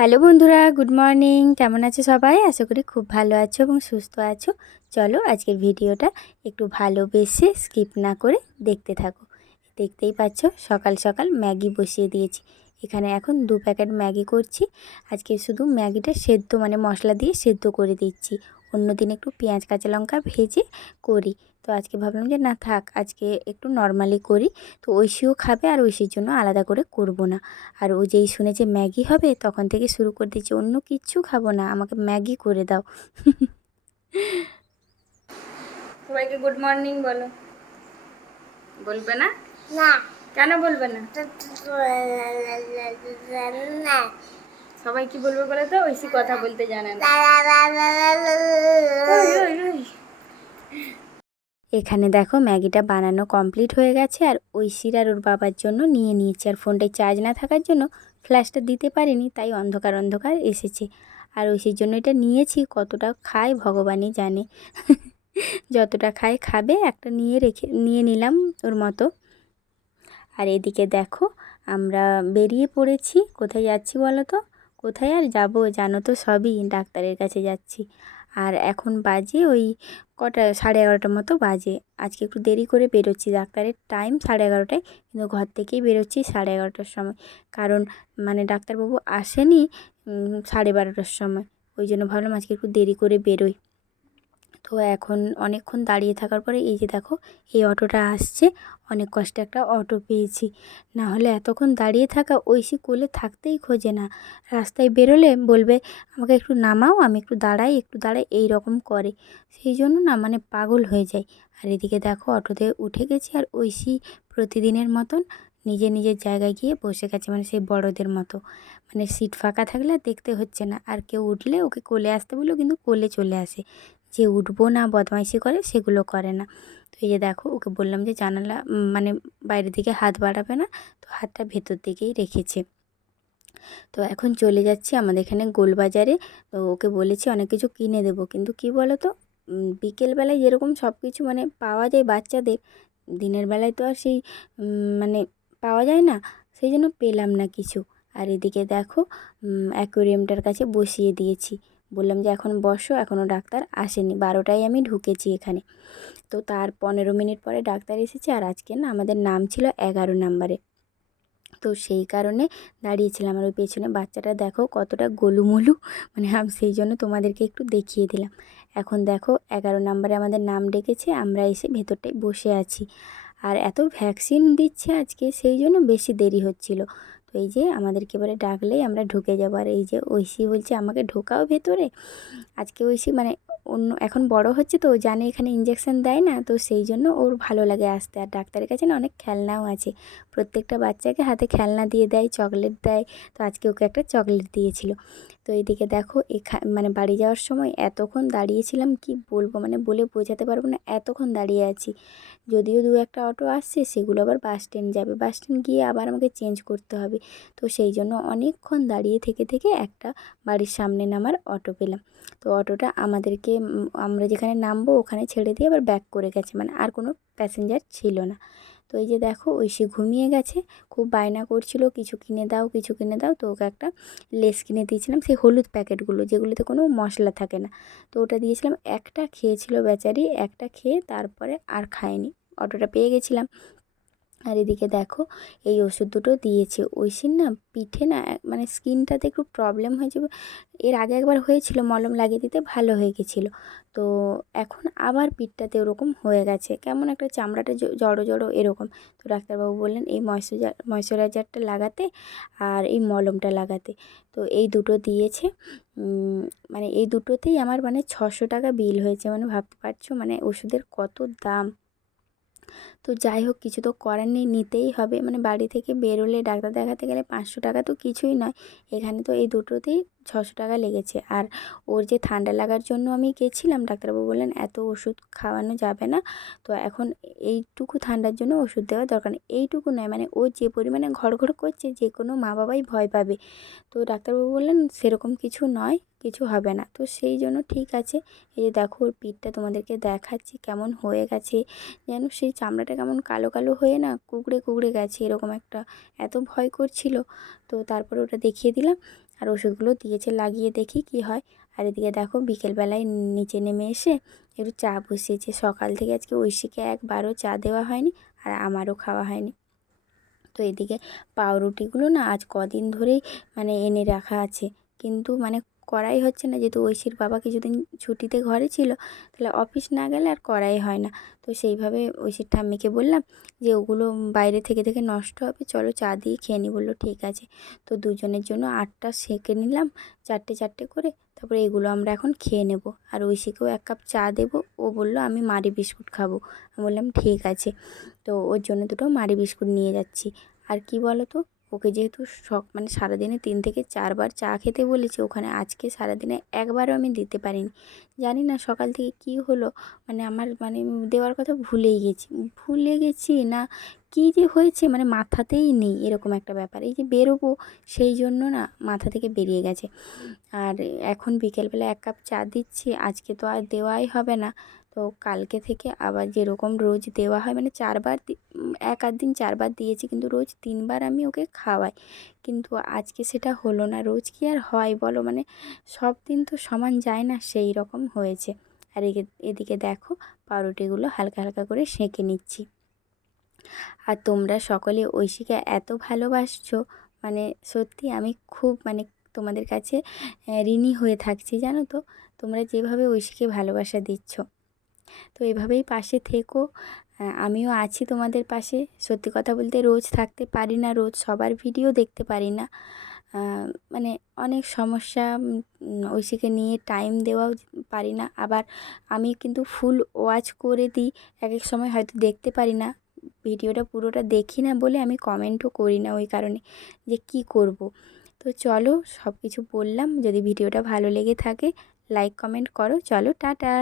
Hello বন্ধুরা, good morning. কেমন আছো সবাই? আশা করি খুব ভালো আছো এবং সুস্থ আছো। চলো আজকের ভিডিওটা একটু ভালোবেসে স্কিপ না করে দেখতে থাকো। দেখতেই পাচ্ছ সকাল সকাল ম্যাগি বসিয়ে দিয়েছি। এখানে এখন 2 প্যাকেট ম্যাগি করছি। আজকে শুধু ম্যাগিটা সেদ্ধ মশলা দিয়ে সেদ্ধ করে দিচ্ছি। অন্যদিন একটু পেঁয়াজ কাঁচা লঙ্কা ভেজে করি। তো আজকে ভাবলাম যে না থাক, আজকে একটু নর্মালি করি। তো ঐশীও খাবে আর ঐশীর জন্য আলাদা করে করব না। আর ও যেই শুনেছে ম্যাগি হবে তখন থেকে শুরু করে দিয়েছে, অন্য কিচ্ছু খাবো না, আমাকে ম্যাগি করে দাও। সবাইকে গুড মর্নিং বলো। বলবে না? না। কেন বলবে না? সবাই কি বলবে বলে তো ঐশী কথা বলতে জানে না। এখানে দেখো ম্যাগিটা বানানো কমপ্লিট হয়ে গেছে আর ঐশীর আর ওর বাবার জন্য নিয়ে নিয়েছি। আর ফোনটায় চার্জ না থাকার জন্য ফ্ল্যাশটা দিতে পারিনি, তাই অন্ধকার অন্ধকার এসেছে। আর ঐশীর জন্য এটা নিয়েছি, কতটা খায় ভগবানই জানে। যতটা খায় খাবে, একটা নিয়ে নিলাম ওর মতো। আর এদিকে দেখো আমরা বেরিয়ে পড়েছি। কোথায় যাচ্ছি বলো তো? কোথায় আর যাব, জানো তো সবই, ডাক্তারের কাছে যাচ্ছি। আর এখন বাজে ওই কটা, 11:30 মতো বাজে। আজকে একটু দেরি করে বেরোচ্ছি, ডাক্তারের টাইম 11:30টায়, কিন্তু ঘর থেকেই বেরোচ্ছি 11:30টার সময়। কারণ ডাক্তারবাবু আসেনি 12:30টার সময়, ওই জন্য ভাবলাম আজকে একটু দেরি করে বেরোই। তো এখন অনেকক্ষণ দাঁড়িয়ে থাকার পরে এই যে দেখো এই অটোটা আসছে। অনেক কষ্টে একটা অটো পেয়েছি, না হলে এতক্ষণ দাঁড়িয়ে থাকা, ঐশী কোলে থাকতেই খোঁজে না। রাস্তায় বেরোলে বলবে আমাকে একটু নামাও, আমি একটু দাঁড়াই এই রকম করে। সেই জন্য না পাগল হয়ে যায়। আর এদিকে দেখো অটোতে উঠে গেছি আর ঐশী প্রতিদিনের মতন নিজের জায়গায় গিয়ে বসে গেছে, সেই বড়দের মতো। সিট ফাঁকা থাকলে আর দেখতে হচ্ছে না, আর কেউ উঠলে ওকে কোলে আসতে বললেও কিন্তু কোলে চলে আসে। যে উঠবো না বদমাইশি করে সেগুলো করে না। তো এই যে দেখো ওকে বললাম যে জানালা বাইরের দিকে হাত বাড়াবে না, তো হাতটা ভেতর দিকেই রেখেছে। তো এখন চলে যাচ্ছি আমাদের এখানে গোলবাজারে। তো ওকে বলেছি অনেক কিছু কিনে দেবো, কিন্তু কি বলো তো, বিকেলবেলায় যেরকম সব কিছু পাওয়া যায় বাচ্চাদের, দিনের বেলায় তো আর সেই পাওয়া যায় না, সেই জন্য পেলাম না কিছু। আর এদিকে দেখো অ্যাকোয়ারিয়ামটার কাছে বসিয়ে দিয়েছি। বললাম যে এখন বসো, এখনও ডাক্তার আসেনি, 12টায় আমি ঢুকেছি এখানে। তো তার 15 মিনিট পরে ডাক্তার এসেছে। আর আজকে না আমাদের নাম ছিল 11 নম্বরে, তো সেই কারণে দাঁড়িয়েছিলাম। আর ওই পেছনে বাচ্চাটা দেখো কতটা গোলুমোলু, আমি সেই জন্য তোমাদেরকে একটু দেখিয়ে দিলাম। এখন দেখো 11 নম্বরে আমাদের নাম ডেকেছে, আমরা এসে ভেতরটায় বসে আছি। আর এত ভ্যাকসিন দিচ্ছে আজকে, সেই জন্য বেশি দেরি হচ্ছিল। তো এই যে আমাদেরকে এবারে ডাকলেই আমরা ঢুকে যাবো। আর এই যে ঐশী বলছে আমাকে ঢোকাও ভেতরে। আজকে ঐশী অন্য এখন বড় হচ্ছে, তো ও জানে এখানে ইঞ্জেকশন দেয় না, তো সেই জন্য ওর ভালো লাগে আসতে। আর ডাক্তারের কাছে না অনেক খেলনাও আছে, প্রত্যেকটা বাচ্চাকে হাতে খেলনা দিয়ে দেয়, চকলেট দেয়। তো আজকে ওকে একটা চকলেট দিয়েছিল। তো এইদিকে দেখো বাড়ি যাওয়ার সময় এতক্ষণ দাঁড়িয়েছিলাম, কি বলবো, বলে বোঝাতে পারবো না, এতক্ষণ দাঁড়িয়ে আছি। যদিও 2-1টা অটো আসছে, সেগুলো আবার বাস স্ট্যান্ড যাবে, বাস স্ট্যান্ড গিয়ে আবার আমাকে চেঞ্জ করতে হবে। তো সেই জন্য অনেকক্ষণ দাঁড়িয়ে থেকে একটা বাড়ির সামনে নামার অটো পেলাম। তো অটোটা আমাদেরকে আমরা যেখানে নামবো ওখানে ছেড়ে দিয়ে আবার ব্যাক করে গেছে, আর কোনো প্যাসেঞ্জার ছিল না। তো এই যে দেখো ঐশী ঘুমিয়ে গেছে, খুব বায়না করছিল কিছু কিনে দাও কিছু কিনে দাও। তো ওকে একটা লেস কিনে দিয়েছিলাম, সেই হলুদ প্যাকেটগুলো যেগুলোতে কোনো মশলা থাকে না। তো ওটা দিয়েছিলাম, একটা খেয়েছিল বেচারি, একটা খেয়ে তারপরে আর খায়নি। অটোটা পেয়ে গেছিলাম। আর এদিকে দেখো এই ওষুধ দুটো দিয়েছে। ঐশীর না পিঠে না স্কিনটাতে একটু প্রবলেম হয়েছে, এর আগে একবার হয়েছিল, মলম লাগিয়ে দিতে ভালো হয়ে গেছিলো। তো এখন আবার পিঠটাতে ওরকম হয়ে গেছে, কেমন একটা চামড়াটা জড়ো জড়ো এরকম। তো ডাক্তারবাবু বললেন এই ময়শ্চারাইজারটা লাগাতে আর এই মলমটা লাগাতে। তো এই দুটো দিয়েছে। এই দুটোতেই আমার 600 টাকা বিল হয়েছে, ভাবতে পারছো ওষুধের কত দাম। তো যাই হোক, কিছু তো করার নেই, নিতেই হবে। বাড়ি থেকে বেরোলে ডাক্তার দেখাতে গেলে 500 টাকা তো কিছুই নয়, এখানে তো এই দুটোতেই 600 টাকা লেগেছে। আর ওর যে ঠান্ডা লাগার জন্য আমি গেছিলাম, ডাক্তারবাবু বললেন এত ওষুধ খাওয়ানো যাবে না, তো এখন এইটুকু ঠান্ডার জন্য ওষুধ দেওয়ার দরকার নেই। এইটুকু নয়, ও যে ঘড়ঘড় করছে, যে কোনো মা বাবাই ভয় পাবে। তো ডাক্তারবাবু বললেন সেরকম কিছু নয়, কিছু হবে না। তো সেই জন্য ঠিক আছে। এই যে দেখো ওর পিঠটা তোমাদেরকে দেখাচ্ছি কেমন হয়ে গেছে, যেন সেই চামড়াটা কেমন কালো কালো হয়ে না কুঁকড়ে কুঁকড়ে গেছে, এরকম একটা এত ভয় করছিল। তো তারপরে ওটা দেখিয়ে দিলাম আর ওষুধগুলো দিয়েছে, লাগিয়ে দেখি কি হয়। আর এদিকে দেখো বিকেলবেলায় নিচে নেমে এসে একটু চা বসিয়েছে। সকাল থেকে আজকে ঐশীকে একবারও চা দেওয়া হয়নি আর আমারও খাওয়া হয়নি। তো এদিকে পাউরুটিগুলো না আজ কদিন ধরেই মানে এনে রাখা আছে, কিন্তু মানে করাই হচ্ছে না, যেহেতু ঐশীর বাবা কিছুদিন ছুটিতে ঘরে ছিল, তাহলে অফিস না গেলে আর করাই হয় না। তো সেইভাবে ঐশীর ঠাম্মিকে বললাম যে ওগুলো বাইরে থেকে থেকে নষ্ট হবে, চলো চা দিয়ে খেয়ে নিই। বললো ঠিক আছে। তো দুজনের জন্য 8টা সেঁকে নিলাম, 4টে 4টে করে। তারপরে এগুলো আমরা এখন খেয়ে নেব। আর ঐশীকেও 1 কাপ চা দেবো। ও বলল আমি মারি বিস্কুট খাবো। আমি বললাম ঠিক আছে। তো ওর জন্য দুটো মারি বিস্কুট নিয়ে যাচ্ছি। আর কি বলো তো, ওকে যেহেতু মানে সারাদিনে 3 থেকে 4 বার চা খেতে বলেছে, ওখানে আজকে সারাদিনে একবারও আমি দিতে পারিনি। জানি না সকাল থেকে কি হলো, মানে আমার মানে দেওয়ার কথা ভুলে গেছি না কি যে হয়েছে, মানে মাথাতেই নেই, এরকম একটা ব্যাপার। এই যে বেরোবো সেই জন্য না মাথা থেকে বেরিয়ে গেছে। আর এখন বিকেলবেলা 1 কাপ চা দিচ্ছি, আজকে তো আর দেওয়াই হবে না। তো কালকে থেকে আবার যেরকম রোজ দেওয়া হয়, মানে 4 বার এক আধ দিন 4 বার দিয়েছি, কিন্তু রোজ 3 বার আমি ওকে খাওয়াই। কিন্তু আজকে সেটা হলো না। রোজ কি আর হয় বলো, মানে সব দিন তো সমান যায় না, সেই রকম হয়েছে। আর এদিকে দেখো পাউরুটিগুলো হালকা হালকা করে সেঁকে নিচ্ছি। আর তোমরা সকলে ঐশীকে এত ভালোবাসছো, মানে সত্যি আমি খুব মানে তোমাদের কাছে ঋণী হয়ে থাকছি, জানো তো। তোমরা যেভাবে ঐশীকে ভালোবাসা দিচ্ছ, তো এভাবেই পাশে থেকো। আমিও আছি তোমাদের পাশে। সত্যি কথা বলতে রোজ থাকতে পারি না, রোজ সবার ভিডিও দেখতে পারি না। মানে অনেক সমস্যা, ঐশীকে নিয়ে টাইম দেওয়াও পারি না। আবার আমি কিন্তু ফুল ওয়াচ করে দিই, এক এক সময় হয়তো দেখতে পারি না, ভিডিওটা পুরোটা দেখি না বলে আমি কমেন্টও করি না, ওই কারণে যে কি করব। তো চলো সব কিছু বললাম, যদি ভিডিওটা ভালো লেগে থাকে লাইক কমেন্ট করো। চলো টাটা।